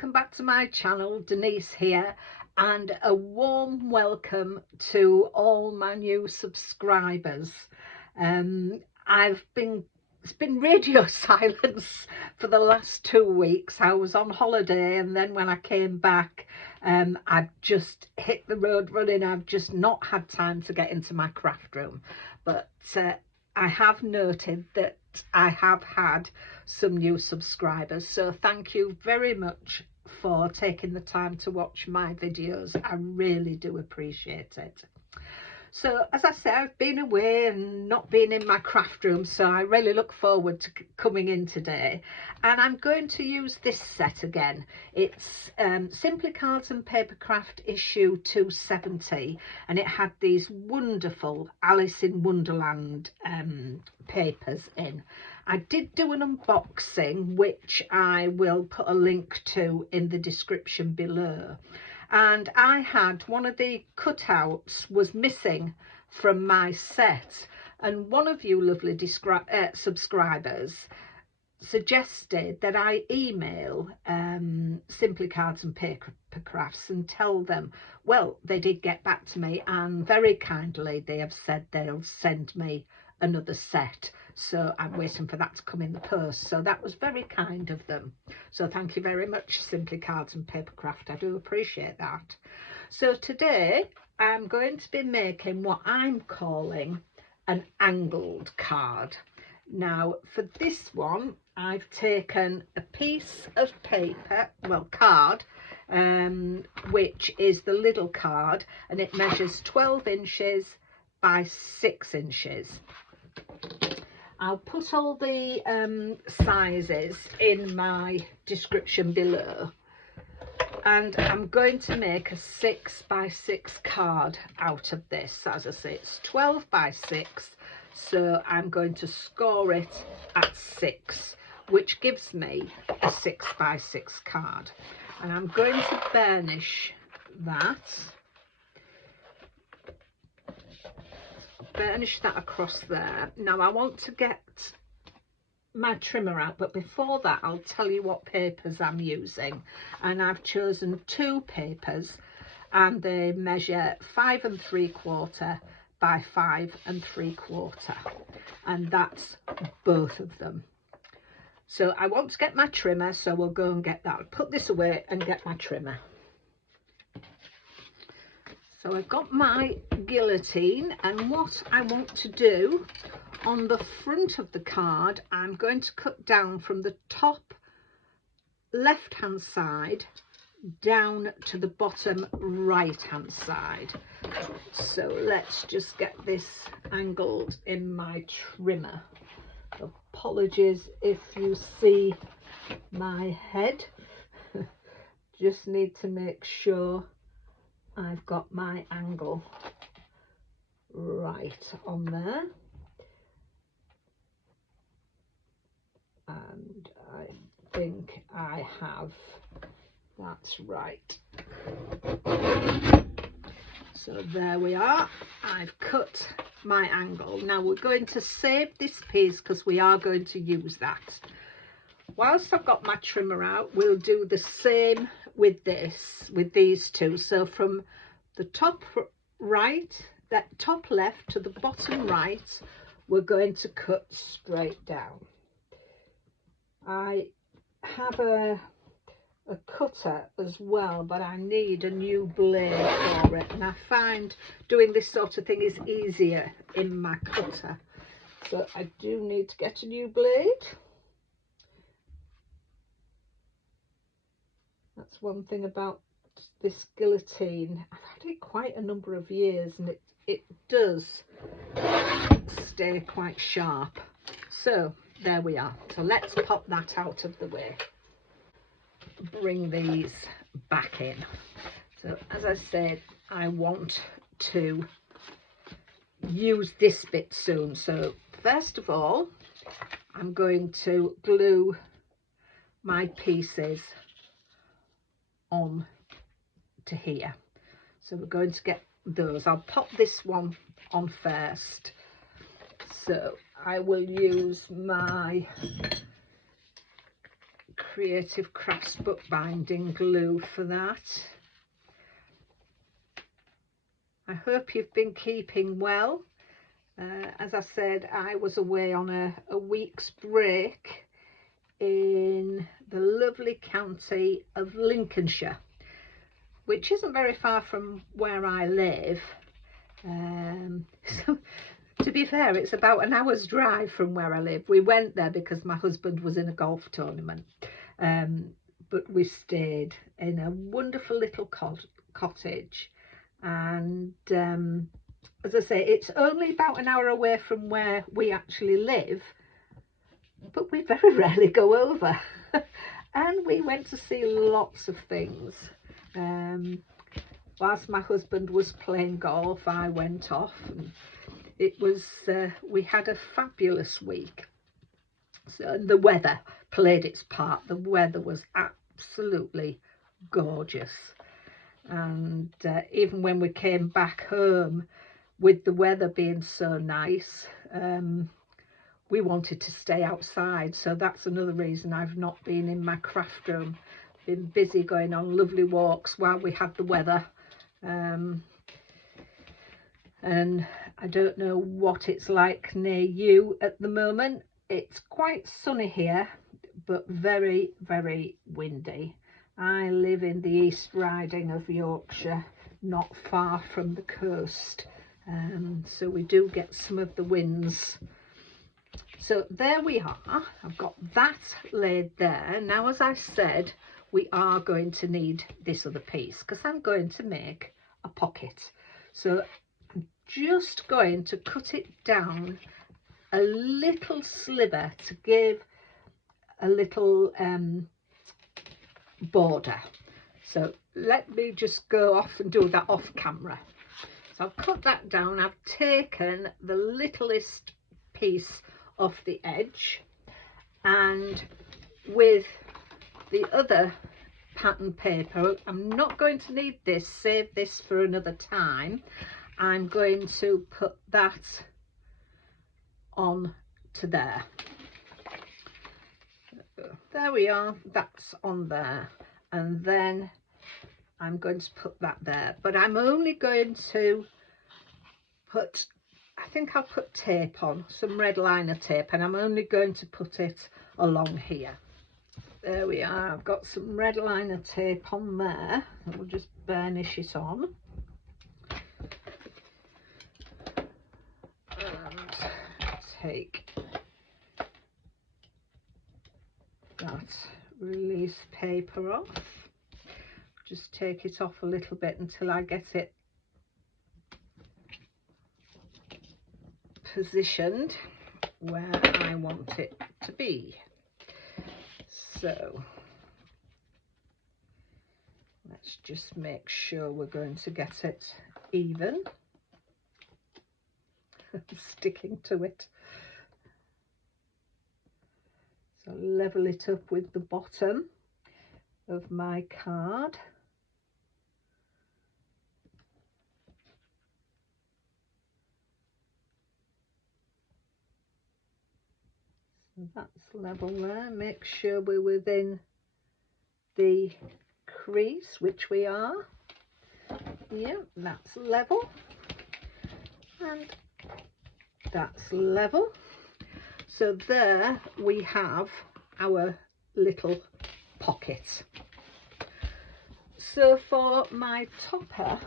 welcome back to my channel. Denise here, and a warm welcome to all my new subscribers. It's been radio silence for the last 2 weeks. I was on holiday, and then when I came back, I've just hit the road running. I've just not had time to get into my craft room, but I have noted that I have had some new subscribers, so thank you very much for taking the time to watch my videos. I really do appreciate it. So as I said, I've been away and not been in my craft room, so I really look forward to coming in today. And I'm going to use this set again. It's Simply Cards and Papercraft issue 270, and it had these wonderful Alice in Wonderland papers in. I did do an unboxing, which I will put a link to in the description below. And I had one of the cutouts was missing from my set, and one of you lovely subscribers suggested that I email Simply Cards and Papercrafts and tell them. Well, they did get back to me, and very kindly they have said they'll send me another set, so I'm waiting for that to come in the post. So that was very kind of them, so thank you very much, Simply Cards and Papercraft. I do appreciate that. So today I'm going to be making what I'm calling an angled card. Now for this one, I've taken a piece of paper, well, card, which is the little card, and it measures 12 inches by 6 inches. I'll put all the sizes in my description below, and I'm going to make a 6 by 6 card out of this. As I say, it's 12 by 6, so I'm going to score it at 6, which gives me a 6 by 6 card, and I'm going to burnish that. Burnish that across there. Now I want to get my trimmer out, but before that I'll tell you what papers I'm using. And I've chosen 2 papers, and they measure 5 3/4 by 5 3/4, and that's both of them. So I want to get my trimmer, so we'll go and get that. I'll put this away and get my trimmer. So I've got my guillotine, and what I want to do on the front of the card, I'm going to cut down from the top left hand side down to the bottom right hand side. So let's just get this angled in my trimmer. Apologies if you see my head. Just need to make sure I've got my angle right on there, and I think I have. That's right. So there we are. I've cut my angle. Now we're going to save this piece because we are going to use that. Whilst I've got my trimmer out, we'll do the same with these two. So from the top right, that top left to the bottom right, we're going to cut straight down. I have a cutter as well, but I need a new blade for it, and I find doing this sort of thing is easier in my cutter, so I do need to get a new blade. That's one thing about this guillotine. I've had it quite a number of years, and it does stay quite sharp. So there we are. So let's pop that out of the way. Bring these back in. So as I said, I want to use this bit soon. So first of all, I'm going to glue my pieces on to here. So we're going to get those. I'll pop this one on first. So I will use my Creative Crafts bookbinding glue for that. I hope you've been keeping well. As I said, I was away on a week's break in the lovely county of Lincolnshire, which isn't very far from where I live. So, to be fair, it's about an hour's drive from where I live. We went there because my husband was in a golf tournament, but we stayed in a wonderful little cottage, and as I say, it's only about an hour away from where we actually live, but we very rarely go over. And we went to see lots of things. Whilst my husband was playing golf, I went off, and it was we had a fabulous week. So the weather played its part. The weather was absolutely gorgeous, and even when we came back home, with the weather being so nice, we wanted to stay outside. So that's another reason I've not been in my craft room. Been busy going on lovely walks while we had the weather. And I don't know what it's like near you at the moment. It's quite sunny here, but very, very windy. I live in the East Riding of Yorkshire, not far from the coast, so we do get some of the winds. So there we are. I've got that laid there. Now, as I said, we are going to need this other piece because I'm going to make a pocket. So I'm just going to cut it down a little sliver to give a little border. So let me just go off and do that off camera. So I've cut that down. I've taken the littlest piece off the edge, and with the other pattern paper, I'm not going to need this, save this for another time. I'm going to put that on to there. There we are, that's on there, and then I'm going to put that there, but I'm only going to put, I think I'll put tape on, some red liner tape, and I'm only going to put it along here. There we are, I've got some red liner tape on there, and we'll just burnish it on. And take that release paper off. Just take it off a little bit until I get it positioned where I want it to be. So let's just make sure we're going to get it even. Sticking to it. So level it up with the bottom of my card. So that's level there. Make sure we're within the crease, which we are. Yeah, that's level. And that's level. So there we have our little pocket. So for my topper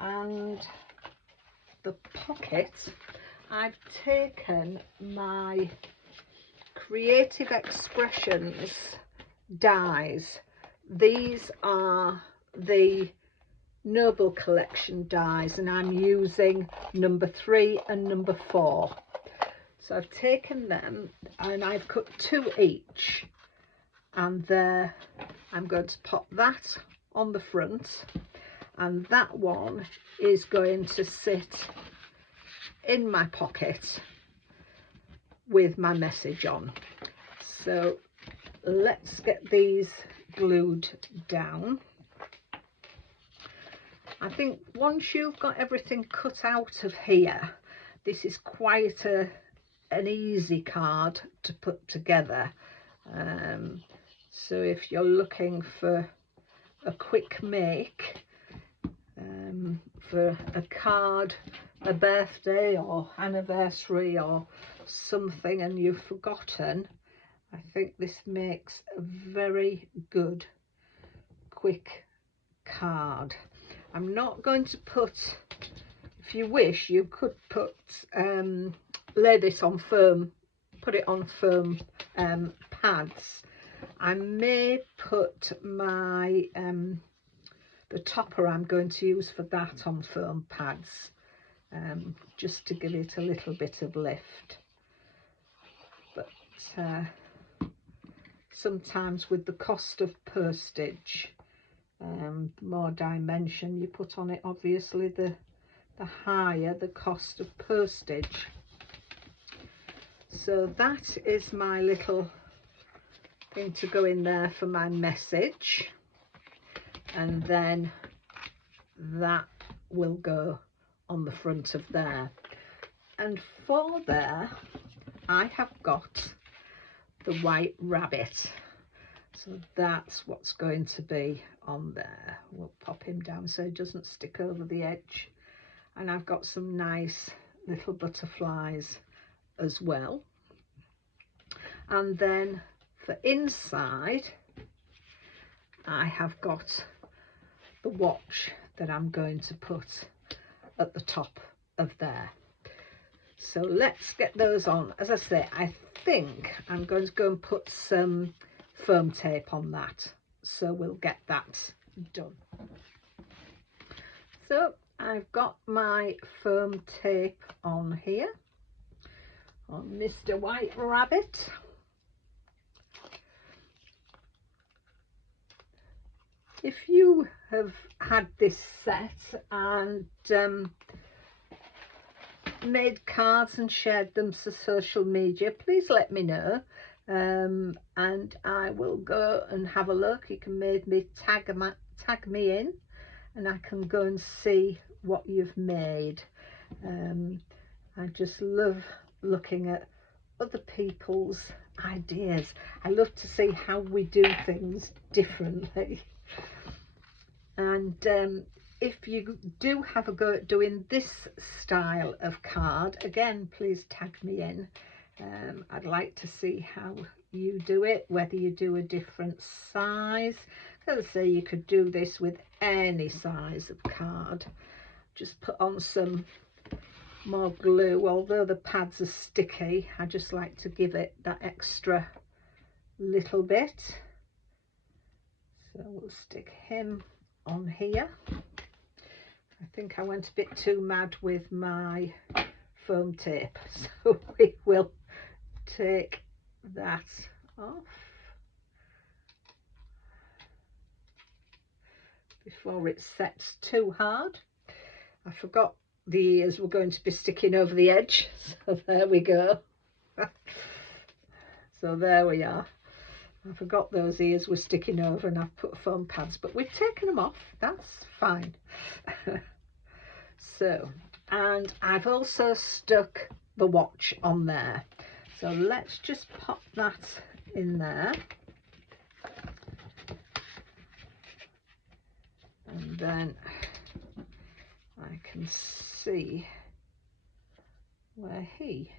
and the pocket, I've taken my Creative Expressions dies. These are the Noble Collection dies, and I'm using number 3 and number 4. So I've taken them and I've cut 2 each, and there I'm going to pop that on the front, and that one is going to sit in my pocket with my message on. So let's get these glued down. I think once you've got everything cut out of here, this is quite an easy card to put together. So if you're looking for a quick make for a card, a birthday or anniversary or something, and you've forgotten, I think this makes a very good quick card. I'm not going to put, if you wish you could put lay this on firm, put it on firm pads. I may put my the topper I'm going to use for that on firm pads, just to give it a little bit of lift. But sometimes with the cost of postage, the more dimension you put on it, obviously the higher the cost of postage. So that is my little thing to go in there for my message, and then that will go on the front of there. And for there I have got the white rabbit, so that's what's going to be on there. We'll pop him down so he doesn't stick over the edge, and I've got some nice little butterflies as well. And then for inside I have got the watch that I'm going to put at the top of there. So let's get those on. As I say, I think I'm going to go and put some foam tape on that, so we'll get that done. So I've got my foam tape on here on Mr. White Rabbit. If you have had this set and made cards and shared them to social media, please let me know, and I will go and have a look. You can maybe tag me in, and I can go and see what you've made. I just love looking at other people's ideas. I love to see how we do things differently. And if you do have a go at doing this style of card, again, please tag me in. I'd like to see how you do it, whether you do a different size. As I say, you could do this with any size of card. Just put on some more glue. Although the pads are sticky, I just like to give it that extra little bit. So we'll stick him on here. I think I went a bit too mad with my foam tape, so we will take that off before it sets too hard. I forgot the ears were going to be sticking over the edge, so there we go. So there we are. I forgot those ears were sticking over, and I've put foam pads, but we've taken them off. That's fine. So, and I've also stuck the watch on there. So let's just pop that in there. And then I can see where he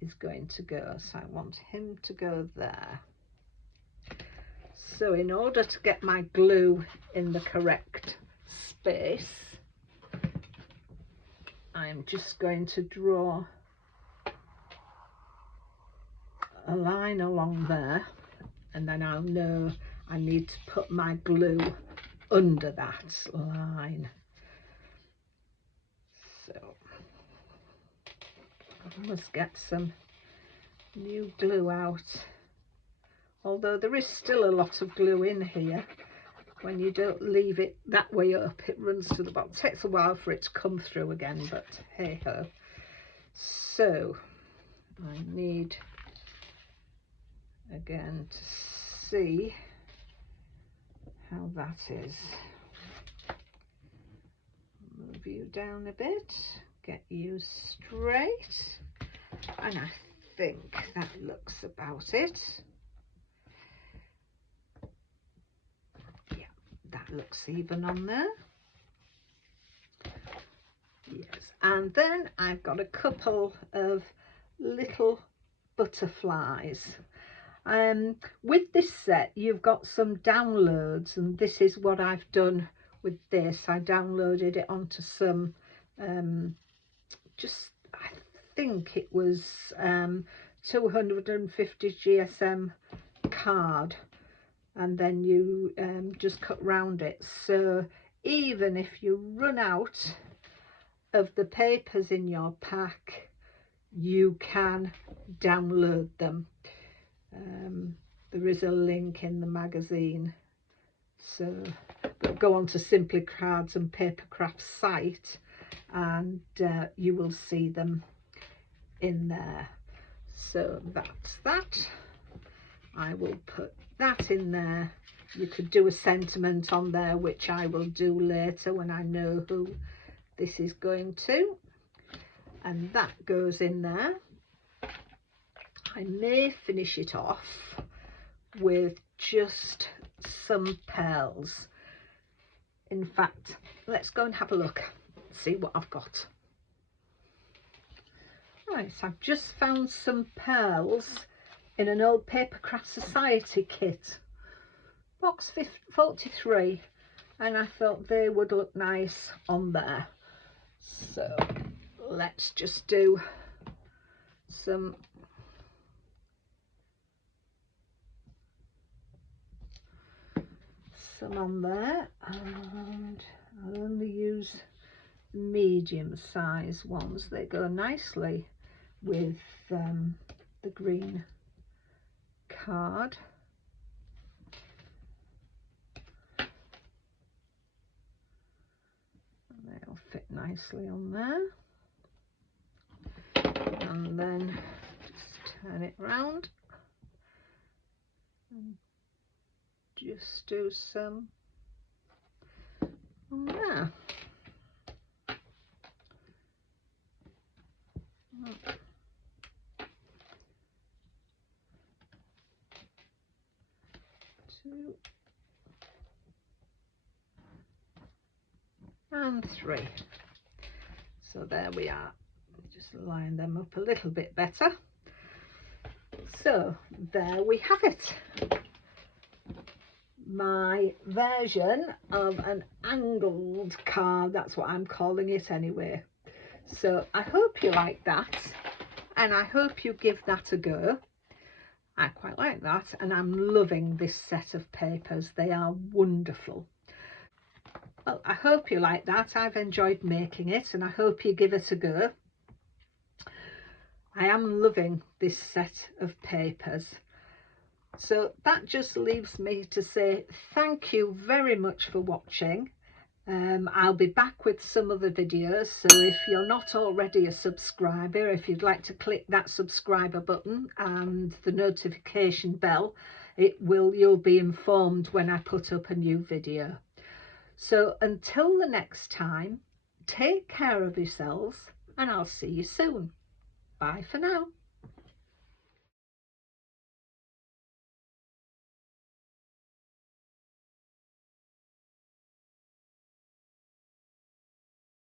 is going to go. So I want him to go there. So in order to get my glue in the correct space, I'm just going to draw a line along there, and then I'll know I need to put my glue under that line. So I must get some new glue out. Although there is still a lot of glue in here, when you don't leave it that way up, it runs to the bottom. It takes a while for it to come through again, but hey ho. So I need again to see how that is. Move you down a bit, get you straight, and I think that looks about it. that looks even on there. Yes, and then I've got a couple of little butterflies. With this set you've got some downloads, and this is what I've done with this. I downloaded it onto some just, I think it was 250 GSM card, and then you just cut round it, so even if you run out of the papers in your pack you can download them. There is a link in the magazine, so go on to Simply Cards and Papercrafts site and you will see them in there. So that's that. I will put that in there. You could do a sentiment on there, which I will do later when I know who this is going to, and that goes in there. I may finish it off with just some pearls. In fact, let's go and have a look, see what I've got. Right, so I've just found some pearls in an old Papercraft Society kit, box 43, and I thought they would look nice on there. So let's just do some on there, and I'll only use medium size ones. They go nicely with the green card. They'll fit nicely on there, and then just turn it round and just do some on there. Two and three. So there we are. Just line them up a little bit better. So there we have it. My version of an angled card, that's what I'm calling it anyway. So I hope you like that, and I hope you give that a go. I quite like that, and I'm loving this set of papers. They are wonderful. Well, I hope you like that. I've enjoyed making it, and I hope you give it a go. I am loving this set of papers. So that just leaves me to say thank you very much for watching. I'll be back with some other videos, so if you're not already a subscriber, if you'd like to click that subscriber button and the notification bell, you'll be informed when I put up a new video. So until the next time, take care of yourselves, and I'll see you soon. Bye for now.